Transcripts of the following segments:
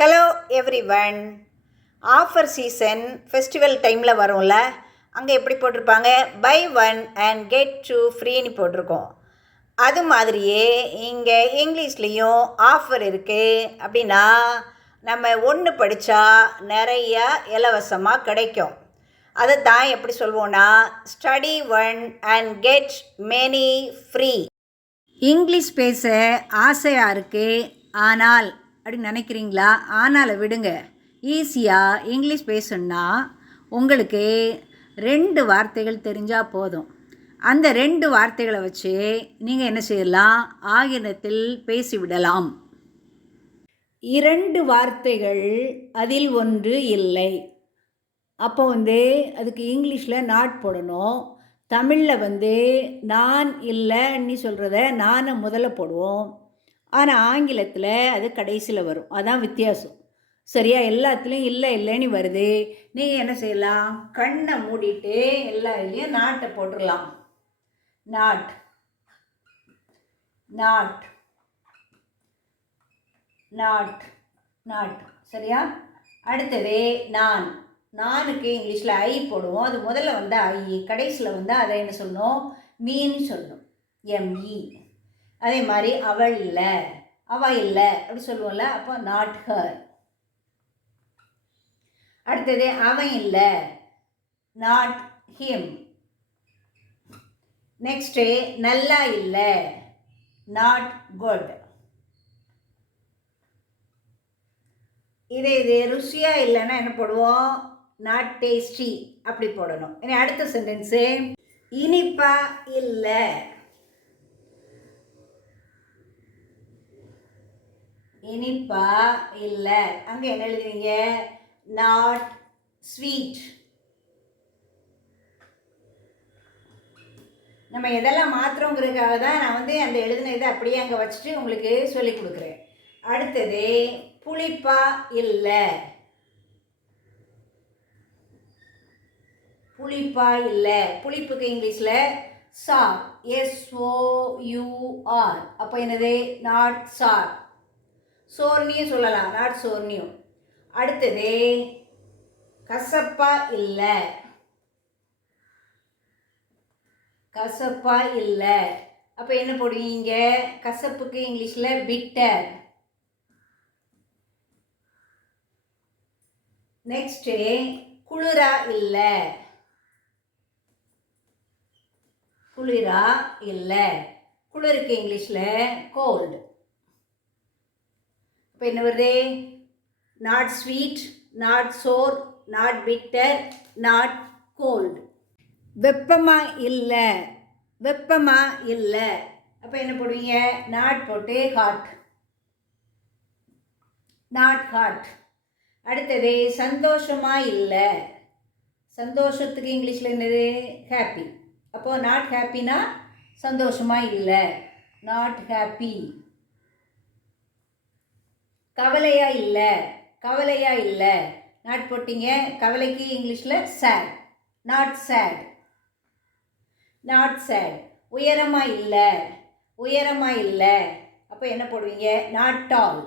Hello everyone. Offer season festival டைமில் வரும்ல, அங்கே எப்படி போட்டிருப்பாங்க, buy one and get two ஃப்ரீன்னு போட்டிருக்கோம். அது மாதிரியே இங்கே இங்கிலீஷ்லேயும் ஆஃபர் இருக்குது. அப்படின்னா நம்ம ஒன்று படித்தா நிறையா இலவசமாக கிடைக்கும். அதை தான் எப்படி சொல்வோன்னா, study one and get many free. English பேச ஆசையாக இருக்குது, ஆனால் அப்படின்னு நினைக்கிறீங்களா? ஆனால் விடுங்க, ஈஸியாக இங்கிலீஷ் பேசணுன்னா உங்களுக்கு 2 வார்த்தைகள் தெரிஞ்சால் போதும். அந்த 2 வார்த்தைகளை வச்சு நீங்கள் என்ன செய்யலாம், ஆங்கிலத்தில் பேசிவிடலாம். 2 வார்த்தைகள், அதில் ஒன்று இல்லை. அப்போ அதுக்கு இங்கிலீஷில் நாட் போடணும். தமிழில் நான் இல்லைன்னு சொல்கிறத நானை முதல்ல போடுவோம். ஆனால் ஆங்கிலத்தில் அது கடைசியில் வரும். அதான் வித்தியாசம். சரியா? எல்லாத்துலேயும் இல்லை இல்லைன்னு வருது. நீங்கள் என்ன செய்யலாம், கண்ணை மூடிட்டு எல்லா இதுலேயும் நாட்டை போட்டுடலாம். Not, not, not, not. சரியா? அடுத்தது நான். நானுக்கு இங்கிலீஷில் ஐ போடுவோம். அது முதல்ல ஐ, கடைசியில் அதை என்ன சொல்லணும், மீன்னு சொல்லணும், எம்இ. அதே மாதிரி அவள் இல்லை, அவள் இல்லை அப்படி சொல்லுவோம்ல, அப்போ நாட் ஹர். அடுத்தது அவன் இல்லை, நாட் ஹிம். நெக்ஸ்ட்டு நல்லா இல்லை, நாட் குட். இது ருசியாக இல்லைன்னா என்ன போடுவோம், நாட் டேஸ்டி அப்படி போடணும். இனி அடுத்த சென்டென்ஸு, இனிப்பா இல்லை, இனிப்பா இல்லை. அங்கே என்ன எழுதுவீங்க, நாட் ஸ்வீட். நம்ம எதெல்லாம் மாத்திரங்கிறதுக்காக தான் நான் அந்த எழுதின இதை அப்படியே அங்கே வச்சுட்டு உங்களுக்கு சொல்லி கொடுக்குறேன். அடுத்தது புளிப்பா இல்லை, புளிப்பா இல்லை. புளிப்புக்கு இங்கிலீஷில் சார், SOUR. அப்போ என்னது, நாட் சார். சோர்னியும் சொல்லலாம், நாட் சோர்னியும். அடுத்தது கசப்பா இல்லை, கசப்பா இல்லை. அப்போ என்ன போடுவீங்க, கசப்புக்கு இங்கிலீஷில் பிட்டர். நெக்ஸ்ட்டு குளிரா இல்லை, குளிரா இல்லை. குளிருக்கு இங்கிலீஷில் கோல்டு. இப்போ என்ன வருது, not sweet, not sour, not bitter, not cold. வெப்பமா இல்லை, வெப்பமா இல்லை. அப்போ என்ன போடுவீங்க, நாட் போட்டு ஹாட், நாட் ஹாட். அடுத்தது சந்தோஷமா இல்லை, சந்தோஷத்துக்கு இங்கிலீஷில் என்னது, ஹாப்பி. அப்போது நாட் ஹாப்பினா சந்தோஷமா இல்லை, நாட் ஹாப்பி. கவலையா இல்லை, கவலையா இல்லை. நாட் போட்டிங்க, கவலைக்கு இங்கிலீஷில் sad, not sad, not sad. உயரமா இல்லை, உயரமா இல்லை. அப்போ என்ன போடுவீங்க, நாட் டால்,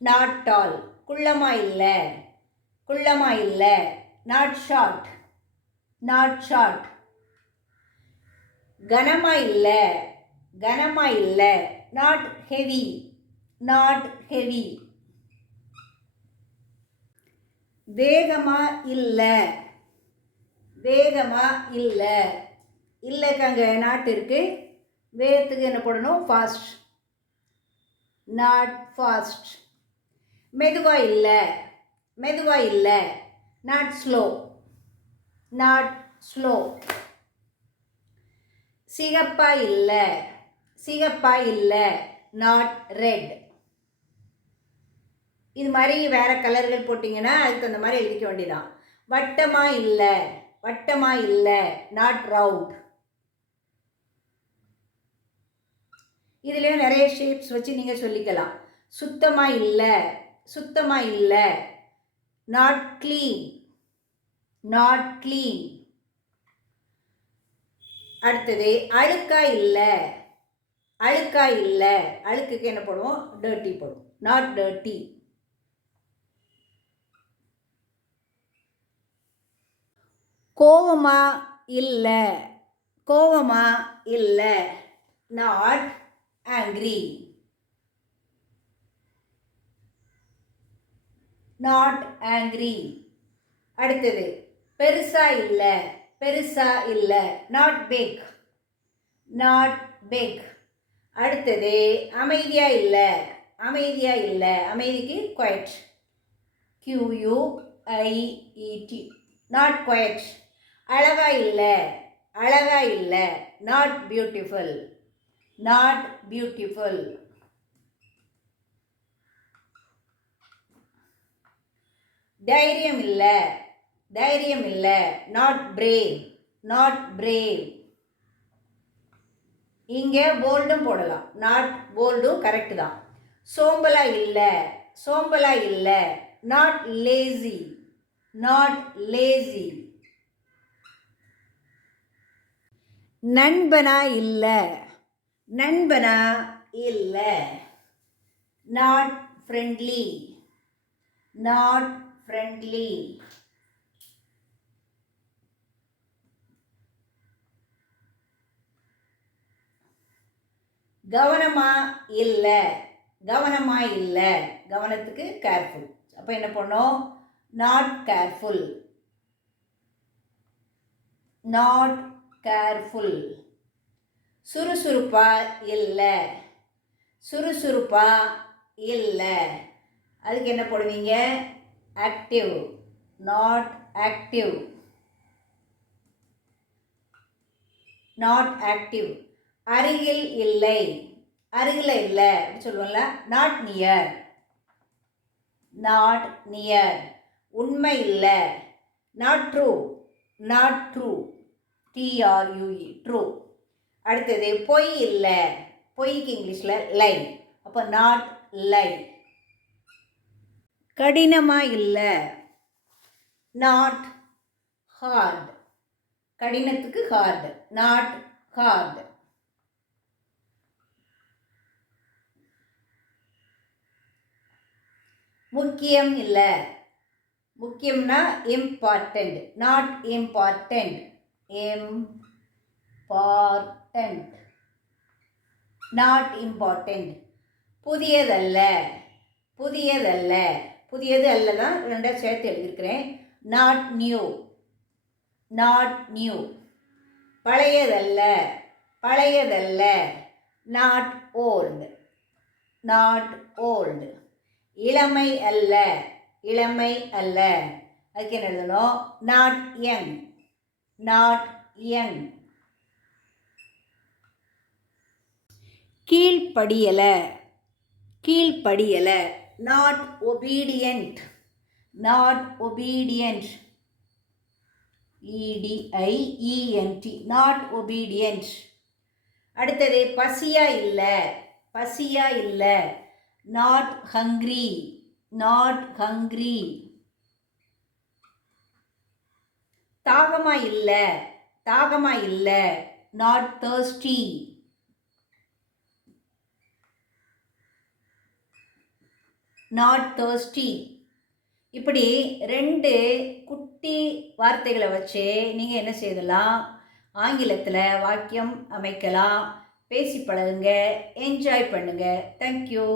நாட் டால். குள்ளமா இல்லை, குள்ளமா இல்லை. Not short, not short. கனமா இல்லை, கனமா இல்லை. Not heavy, not heavy. வேகமா இல்லை, வேகமா இல்லை. இல்லைக்கு அங்கே நாட் இருக்கு, வேகத்துக்கு என்ன போடணும், ஃபாஸ்ட், நாட் ஃபாஸ்ட். மெதுவா இல்லை, மெதுவா இல்லை. Not slow, not slow. சிகப்பா இல்லை, சிகப்பா இல்லை. Not red. இது மாதிரி வேறு கலர்கள் போட்டிங்கன்னா அதுக்கு அந்த மாதிரி எழுதிக்க வேண்டியதான். வட்டமா இல்லை, வட்டமா இல்லை. Not round. இதுலேயும் நிறைய ஷேப்ஸ் வச்சு நீங்கள் சொல்லிக்கலாம். சுத்தமா இல்லை, சுத்தமா இல்லை. Not clean, not clean. அடுத்தது அழுக்கா இல்லை, அழுக்கா இல்லை, அழுக்குக்கு என்ன போடுவோம்? டர்ட்டி போடுவோம். Not dirty. கோவமா இல்லை, கோவமா இல்லை, நாட் ஆங்க்ரி. Not angry. அடுத்தது பெருசா இல்லை, பெருசா இல்லை, நாட் பிக். Not big. அடுத்தது அமைதியா இல்லை, அமைதியா இல்லை, அமைதிக்கு குவைட். QUIET. Not quite. அழகா இல்லை, அழகா இல்லை, நாட் பியூட்டிஃபுல். Not beautiful. தைரியம் இல்லை, தைரியம் இல்லை, நாட் பிரேவ். Not brave. இங்கே போல்டும் போடலாம், நாட் போல்டும் கரெக்டு தான். சோம்பலா இல்லை, சோம்பலா இல்லை, நாட் லேசி. Not lazy. நண்பனா இல்லை, நண்பனா இல்லை, நாட் ஃப்ரெண்ட்லி. Not friendly. கவனமா இல்லை, கவனமா இல்லை, கவனத்துக்கு கேர்ஃபுல். அப்போ என்ன பண்ணோம்? Not careful. Not careful. சுறுசுறுப்பா இல்லை, சுறுசுறுப்பா இல்லை, அதுக்கு என்ன போடுவீங்க? Active. Not active. Not active. அருகில் இல்லை, அருகில் இல்லை அப்படி சொல்லுவோம்ல, நாட் நியர். Not near. உண்மை இல்லை, not true. Not true. TRUE. True. அடுத்தது பொய் இல்லை, பொய்க்கு இங்கிலீஷில் லை. அப்போ நாட் லை. கடினமாக இல்லை, நாட் ஹார்ட். கடினத்துக்கு ஹார்ட், நாட் ஹார்ட். முக்கியம் இல்லை, முக்கியம்னா important, not important. Important. Not important. புதியதல்ல, புதியதல்ல, புதியது அல்ல தான் ரெண்டாக சேர்த்து எழுதியிருக்கிறேன். Not new. Not new. பழையதல்ல, பழையதல்ல, நாட் ஓல்டு. Not old. இளமை அல்ல, இளமை அல்ல, அதுக்கு என்ன எழுதணும்? Not young. Not young. கீழ்ப்படியலை, கீழ்ப்படியலை, not obedient. Not obedient. EDIENT. Not obedient. அடுத்தது பசியா இல்லை, பசியா இல்லை, நாட் ஹங்க்ரி. Not hungry. தாகமா இல்லை, தாகமா இல்லை, நாட் thirsty. Not thirsty. இப்படி ரெண்டு குட்டி வார்த்தைகளை வச்சு நீங்கள் என்ன செய்யலாம்? ஆங்கிலத்தில் வாக்கியம் அமைக்கலாம். பேசி பழகுங்க, என்ஜாய் பண்ணுங்க. தேங்க்யூ.